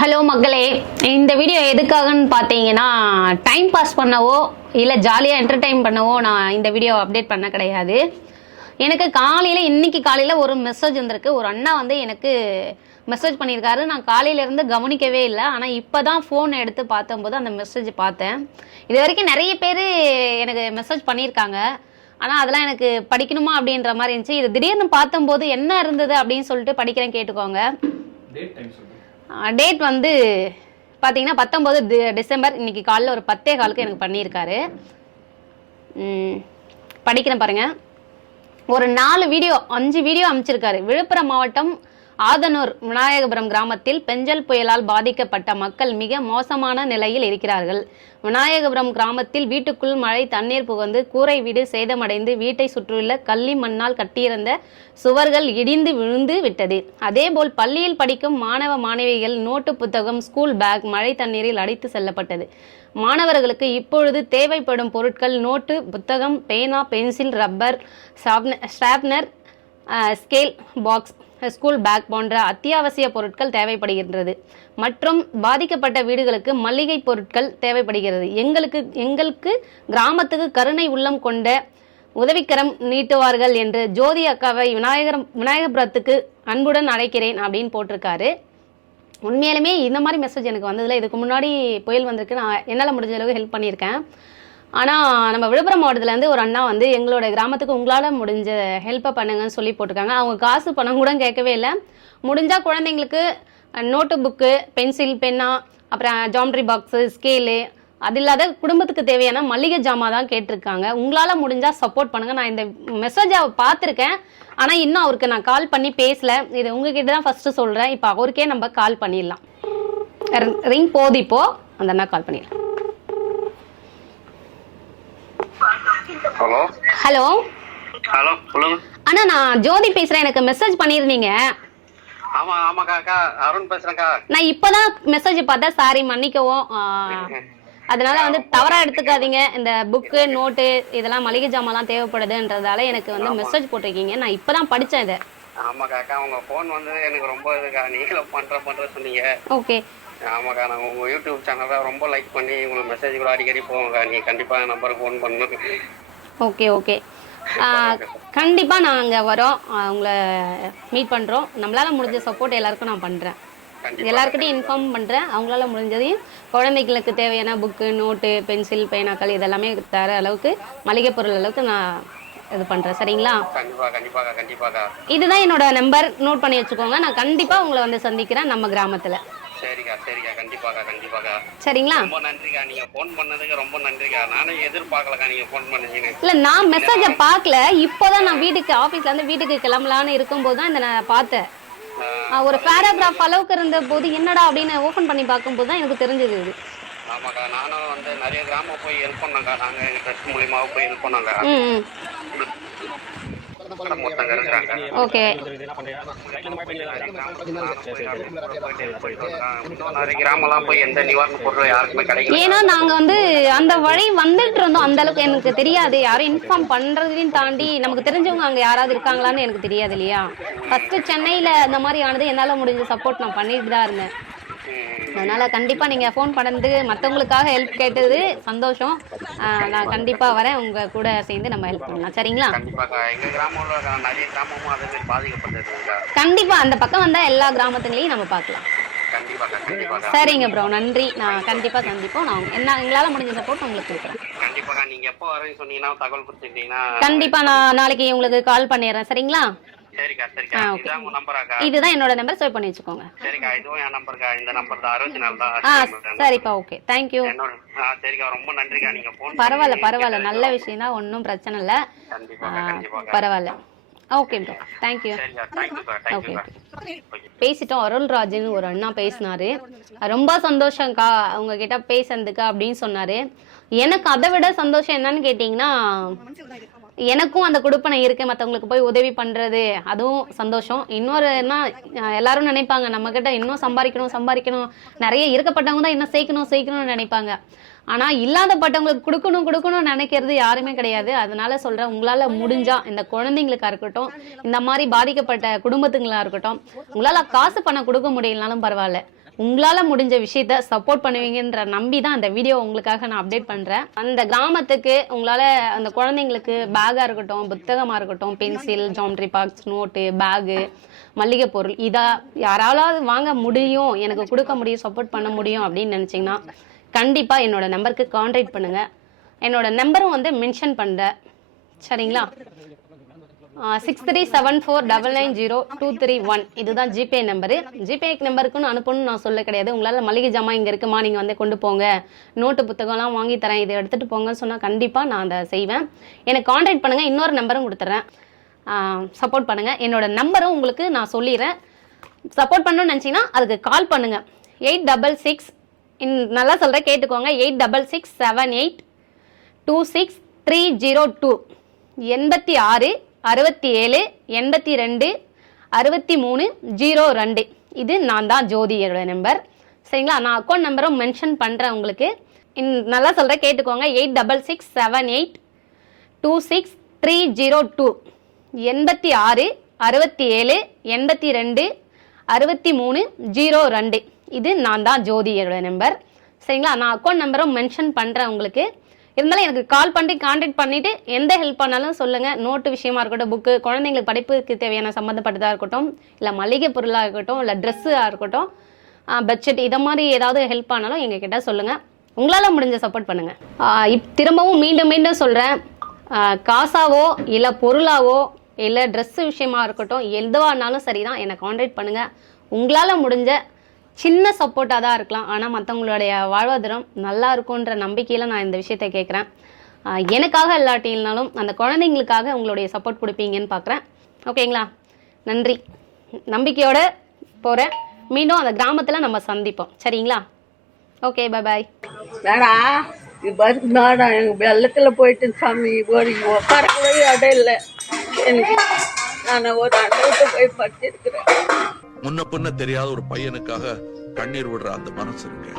Hello மக்களே இந்த video எதுக்காகன்னு பார்த்தீங்கன்னா டைம் பாஸ் பண்ணவோ இல்லை ஜாலியாக என்டர்டைன் பண்ணவோ நான் இந்த வீடியோ அப்டேட் பண்ண கிடையாது. எனக்கு காலையில் இன்னைக்கு காலையில் ஒரு மெசேஜ் வந்திருக்கு. ஒரு அண்ணா வந்து எனக்கு மெசேஜ் பண்ணியிருக்காரு. நான் காலையிலேருந்து கவனிக்கவே இல்லை. ஆனால் இப்போ தான் ஃபோன் எடுத்து பார்த்தம்போது அந்த மெசேஜ் பார்த்தேன். இது வரைக்கும் நிறைய பேர் எனக்கு மெசேஜ் பண்ணியிருக்காங்க. ஆனால் அதெல்லாம் எனக்கு படிக்கணுமா அப்படின்ற மாதிரி இருந்துச்சு. இது திடீர்னு பார்த்தம்போது என்ன இருந்தது அப்படின்னு சொல்லிட்டு படிக்கிறேன் கேட்டுக்கோங்க. டேட் வந்து பார்த்தீங்கன்னா பத்தொம்போது டிசம்பர். இன்னைக்கு காலைல ஒரு பத்தே காலுக்கு எனக்கு பண்ணியிருக்காரு. படிக்கிறேன் பாருங்க. ஒரு நாலு வீடியோ அஞ்சு வீடியோ அமைச்சிருக்காரு. விழுப்புரம் மாவட்டம் ஆதனூர் விநாயகபுரம் கிராமத்தில் பெஞ்சல் புயலால் பாதிக்கப்பட்ட மக்கள் மிக மோசமான நிலையில் இருக்கிறார்கள். விநாயகபுரம் கிராமத்தில் வீட்டுக்குள் மழை தண்ணீர் புகுந்து கூரை வீடு சேதமடைந்து வீட்டை சுற்றியுள்ள கள்ளி மண்ணால் கட்டியிருந்த சுவர்கள் இடிந்து விழுந்து விட்டது. அதேபோல் பள்ளியில் படிக்கும் மாணவ மாணவிகள் நோட்டு புத்தகம் ஸ்கூல் பேக் மழை தண்ணீரில் அடித்து செல்லப்பட்டது. மாணவர்களுக்கு இப்பொழுது தேவைப்படும் பொருட்கள் நோட்டு புத்தகம் பேனா pencil rubber stapler scale box school bag போன்ற அத்தியாவசிய பொருட்கள் தேவைப்படுகின்றது. மற்றும் பாதிக்கப்பட்ட வீடுகளுக்கு மளிகை பொருட்கள் தேவைப்படுகிறது. எங்களுக்கு எங்களுக்கு கிராமத்துக்கு கருணை உள்ளம் கொண்ட உதவிக்கரம் நீட்டுவார்கள் என்று ஜோதி அக்காவை விநாயகரம் விநாயகபுரத்துக்கு அன்புடன் அழைக்கிறேன் அப்படின்னு போட்டிருக்காரு. உண்மையிலுமே இந்த மாதிரி மெசேஜ் எனக்கு வந்ததில்லை. இதுக்கு முன்னாடி புயல் வந்திருக்கு. நான் என்னால் முடிஞ்ச அளவுக்கு ஹெல்ப் பண்ணியிருக்கேன். ஆனால் நம்ம விழுப்புரம் மாவட்டத்துலேருந்து ஒரு அண்ணா வந்து எங்களோட கிராமத்துக்கு உங்களால் முடிஞ்ச ஹெல்ப்பை பண்ணுங்கன்னு சொல்லி போட்டிருக்காங்க. அவங்க காசு பணம் கூட கேட்கவே இல்லை. முடிஞ்சால் குழந்தைங்களுக்கு நோட்டு புக்கு பென்சில் பென்னா அப்புறம் ஜாமெட்ரி பாக்ஸு ஸ்கேலு அது இல்லாத குடும்பத்துக்கு தேவையான மளிகை ஜாமான் தான் கேட்டிருக்காங்க. உங்களால் முடிஞ்சால் சப்போர்ட் பண்ணுங்கள் நான் இந்த மெசேஜை பார்த்துருக்கேன். ஆனால் இன்னும் அவருக்கு நான் கால் பண்ணி பேசல. இது உங்ககிட்ட தான் ஃபஸ்ட்டு சொல்கிறேன் இப்போ அவருக்கே நம்ம கால் பண்ணிடலாம். ரிங் போது இப்போது அந்த அண்ணா கால் பண்ணிடலாம். ஹலோ. ஹலோ. ஹலோ சொல்லுங்க. அண்ணா நான் ஜோதி பேசுகிறேன் எனக்கு மெசேஜ் பண்ணியிருந்தீங்க ஆமா ஆமாக்கா அக்கா அருண் பேசுறேன்க்கா. நான் இப்போதான் மெசேஜ் பார்த்தேன். சாரி மன்னிக்கவும். அதனால வந்து தவறா எடுத்துக்காதீங்க. இந்த புக்கு நோட்டு இதெல்லாம் மளிகை ஜாமான்லாம் தேவைப்படுதுன்றதால எனக்கு வந்து மெசேஜ் போட்டிருக்கீங்க. நான் இப்போதான் படித்தேன் இதை. ஆமாக்கா அக்கா உங்க ஃபோன் வந்து எனக்கு ரொம்ப இதுக்கா. நீங்களும் பண்ற பண்ற சொன்னீங்க. ஓகே. ஆமாக்கா நான் உங்க யூடியூப் சேனலை ரொம்ப லைக் பண்ணி உங்களுக்கு மெசேஜ் கூட அடிக்கடி போவோம்க்கா. நீங்க கண்டிப்பா என் நம்பருக்கு ஃபோன் பண்ணணும். Okay okay. கண்டிப்பாக நாங்கள் வரோம். உங்களை மீட் பண்ணுறோம் நம்மளால் முடிஞ்ச சப்போர்ட் எல்லாருக்கும் நான் பண்ணுறேன் எல்லாருக்கிட்டையும் இன்ஃபார்ம் பண்ணுறேன் அவங்களால முடிஞ்சதையும் குழந்தைகளுக்கு தேவையான புக்கு நோட்டு பென்சில் பேனாக்கள் இதெல்லாமே தர அளவுக்கு மளிகை பொருள் அளவுக்கு நான் இது பண்ணுறேன் சரிங்களா? இதுதான் என்னோட நம்பர் நோட் பண்ணி வச்சுக்கோங்க. நான் கண்டிப்பாக உங்களை வந்து சந்திக்கிறேன் நம்ம கிராமத்தில். சரிக்கா சரிக்கா. கண்டிப்பாக்கா கண்டிப்பாக்கா. சரிங்களா? ரொம்ப நன்றிக்கா. நீங்க ஃபோன் பண்ணதுக்கு ரொம்ப நன்றிக்கா. நானும் எதிர்பார்க்கலக்கா நீங்க ஃபோன் பண்ணீங்கன்னு. இல்லை நான் மெசேஜை பார்க்கல. இப்போதான் நான் வீட்டுக்கு ஆஃபீஸ்லேருந்து வீட்டுக்கு கிளம்பலான்னு இருக்கும்போது தான் இந்த நான் பார்த்தேன். ஒரு பேராகிராஃப் அளவுக்கு இருந்த போது என்னடா அப்படின்னு ஓப்பன் பண்ணி பார்க்கும்போது தான் எனக்கு தெரிஞ்சது இது. ஆமாக்கா நானும் வந்து நிறைய கிராமம் போய் ஹெல்ப் பண்ணோங்க்கா நாங்க எங்க ட்ரஸ்ட் மூலியமாக போய் ஹெல்ப் பண்ணோங்க கிடைக்கல ஏன்னா நாங்க வந்து அந்த வழி வந்துட்டு இருந்தோம் அந்த அளவுக்கு எனக்கு தெரியாது யாரும் இன்ஃபார்ம் பண்றதையும் தாண்டி நமக்கு தெரிஞ்சவங்க அங்க யாராவது இருக்காங்களான்னு எனக்கு தெரியாது இல்லையா ஃபர்ஸ்ட் சென்னையில அந்த மாதிரி ஆனது என்னால முடிஞ்ச சப்போர்ட் நான் பண்ணிட்டு தான் இருந்தேன் அதனால கண்டிப்பா நீங்க ஃபோன் பண்ணது மத்தவங்களுக்காக ஹெல்ப் கேட்டது சந்தோஷம். நான் கண்டிப்பா வரேன். உங்க கூட சேர்ந்து நம்ம ஹெல்ப் பண்ணலாம். சரிங்களா? கண்டிப்பா அந்த பக்கம் வந்தா எல்லா கிராமத்துங்களையும் நம்ம பார்க்கலாம். சரிங்க ப்ரோ நன்றி. நான் கண்டிப்பா சந்திப்போம். நான் என்ன எங்களால முடிஞ்ச சப்போர்ட் உங்களுக்கு கொடுக்குறேன். கண்டிப்பாக்கா நீங்க எப்போ வரேன்னு சொன்னீங்கன்னா தகவல் கொடுத்துட்டீங்கன்னா கண்டிப்பா நான் நாளைக்கு உங்களுக்கு கால் பண்ணிடுறேன். சரிங்களா? சரிக்கா சரிக்கா. ஆ, okay. இதான் உங்க நம்பராக்கா? இதுதான் என்னோட நம்பர். சேவ் பண்ணி வச்சுக்கோங்க. சரிக்கா இதுவும் என் நம்பருக்கா? இந்த நம்பர் தான். அறுபத்தி நாலு தான். ஆ சரிப்பா ஓகே. தேங்க்யூ என்னோட ஆ சரிக்கா. ரொம்ப நன்றிக்கா. நீங்க போன் பரவாயில்ல பரவாயில்ல. நல்ல விஷயம் தான் ஒன்றும் பிரச்சனை இல்லை. கண்டிப்பாக்கா கண்டிப்பாக்கா. பரவாயில்ல. ஓகே ப்ரோ தேங்க்யூ ஓகே பேசிட்டோம். அருள்ராஜன் ஒரு அண்ணா பேசினாரு. ரொம்ப சந்தோஷம்க்கா அவங்க கிட்ட பேசுனதுக்கு அப்படின்னு சொன்னாரு. எனக்கு அதை விட சந்தோஷம் என்னன்னு கேட்டிங்கன்னா எனக்கும் அந்த கொடுப்பனை இருக்கு. மற்றவங்களுக்கு போய் உதவி பண்றது அதுவும் சந்தோஷம். இன்னொரு என்ன எல்லாரும் நினைப்பாங்க நம்ம கிட்ட இன்னும் சம்பாதிக்கணும் சம்பாதிக்கணும். நிறைய இருக்கப்பட்டவங்க தான் இன்னும் சேர்க்கணும் சேர்க்கணும்னு நினைப்பாங்க. ஆனா இல்லாதப்பட்டவங்களுக்கு கொடுக்கணும் கொடுக்கணும்னு நினைக்கிறது யாருமே கிடையாது. அதனால சொல்றேன் உங்களால முடிஞ்சா இந்த குழந்தைங்களுக்கா இருக்கட்டும் இந்த மாதிரி பாதிக்கப்பட்ட குடும்பத்துங்களா இருக்கட்டும் உங்களால காசு பணம் கொடுக்க முடியலனாலும் பரவாயில்ல. உங்களால் முடிஞ்ச விஷயத்த சப்போர்ட் பண்ணுவீங்கன்ற நம்பி தான் அந்த வீடியோ உங்களுக்காக நான் அப்டேட் பண்ணுறேன் அந்த கிராமத்துக்கு உங்களால் அந்த குழந்தைங்களுக்கு பேக்காக இருக்கட்டும் புத்தகமாக இருக்கட்டும் pencil geometry box note bag மளிகை பொருள் இதாக யாராவது வாங்க முடியும் எனக்கு கொடுக்க முடியும் சப்போர்ட் பண்ண முடியும் அப்படின்னு நினச்சிங்கன்னா கண்டிப்பாக என்னோட நம்பருக்கு கான்டாக்ட் பண்ணுங்கள் என்னோட நம்பரும் வந்து மென்ஷன் பண்ணுறேன் சரிங்களா? Six three seven four double nine zero two three one இதுதான் ஜிபே நம்பரு ஜிபே நம்பருக்குன்னு அனுப்பணும்னு நான் சொல்ல கிடையாது. உங்களால் மளிகை ஜாமான் இங்கே இருக்குமா? நீங்கள் வந்து கொண்டு போங்க. நோட்டு புத்தகம்லாம் வாங்கி தரேன். இதை எடுத்துகிட்டு போங்கன்னு சொன்னால் கண்டிப்பாக நான் அதை செய்வேன். எனக்கு காண்டாக்ட் பண்ணுங்கள் இன்னொரு நம்பரும் கொடுத்துட்றேன் சப்போர்ட் பண்ணுங்கள் என்னோட நம்பரும் உங்களுக்கு நான் சொல்லிடுறேன். சப்போர்ட் பண்ணணும்னு நினச்சிங்கன்னா அதுக்கு கால் பண்ணுங்கள் எயிட் டபுள் சிக்ஸ் இன் நல்லா சொல்கிறேன் கேட்டுக்கோங்க. Eight double six seven eight two six three zero two எண்பத்தி ஆறு அறுபத்தி ஏழு எண்பத்தி ரெண்டு அறுபத்தி மூணு ஜீரோ ரெண்டு. இது நான் தான் ஜோதியோட நம்பர் சரிங்களா? நான் அக்கௌண்ட் நம்பரும் மென்ஷன் பண்ணுறேன் உங்களுக்கு. இன் நல்லா சொல்கிறேன் கேட்டுக்கோங்க. Eight double six seven eight two six three zero two. எண்பத்தி ஆறு அறுபத்தி ஏழு எண்பத்தி ரெண்டு அறுபத்தி மூணு ஜீரோ ரெண்டு. இது நான் தான் ஜோதியோட நம்பர் சரிங்களா? நான் அக்கௌண்ட் நம்பரும் மென்ஷன் பண்ணுறேன் உங்களுக்கு. இருந்தாலும் எனக்கு கால் பண்ணி காண்டாக்ட் பண்ணிவிட்டு எந்த ஹெல்ப் பண்ணாலும் சொல்லுங்கள் நோட்டு விஷயமா இருக்கட்டும் புக்கு குழந்தைங்களுக்கு படிப்புக்கு தேவையான சம்மந்தப்பட்டதாக இருக்கட்டும் இல்லை மளிகை பொருளாக இருக்கட்டும் இல்லை ட்ரெஸ்ஸாக இருக்கட்டும் பட்ஜெட் இதை மாதிரி ஏதாவது ஹெல்ப் ஆனாலும் எங்ககிட்ட சொல்லுங்கள் உங்களால் முடிஞ்ச சப்போர்ட் பண்ணுங்கள் இப் திரும்பவும் மீண்டும் மீண்டும் சொல்கிறேன் காசாவோ இல்லை பொருளாவோ இல்லை ட்ரெஸ்ஸு விஷயமா இருக்கட்டும் எதுவானாலும் சரி தான் என்னை காண்டாக்ட் பண்ணுங்கள் உங்களால் முடிஞ்ச சின்ன சப்போர்ட்டாக தான் இருக்கலாம். ஆனால் மற்றவங்களுடைய வாழ்வாதாரம் நல்லா இருக்கும்ன்ற நம்பிக்கையில் நான் இந்த விஷயத்தை கேட்குறேன் எனக்காக இல்லாட்டினாலும் அந்த குழந்தைங்களுக்காக உங்களுடைய சப்போர்ட் கொடுப்பீங்கன்னு பார்க்குறேன் ஓகேங்களா? நன்றி. நம்பிக்கையோட போகிறேன் மீண்டும் அந்த கிராமத்தில் நம்ம சந்திப்போம். சரிங்களா? ஓகே பை பாய் வேடா இது வருந்தாடா எனக்கு வெள்ளத்தில் போயிட்டு சாமி ஒரு உட்கார கூட இடம் இல்லை. எனக்கு நான் ஒரு அண்டத்தை போய் படிச்சிருக்கிறேன் முன்ன பின்ன தெரியாத ஒரு பையனுக்காக கண்ணீர் விடுற அந்த மனசு இருக்கு.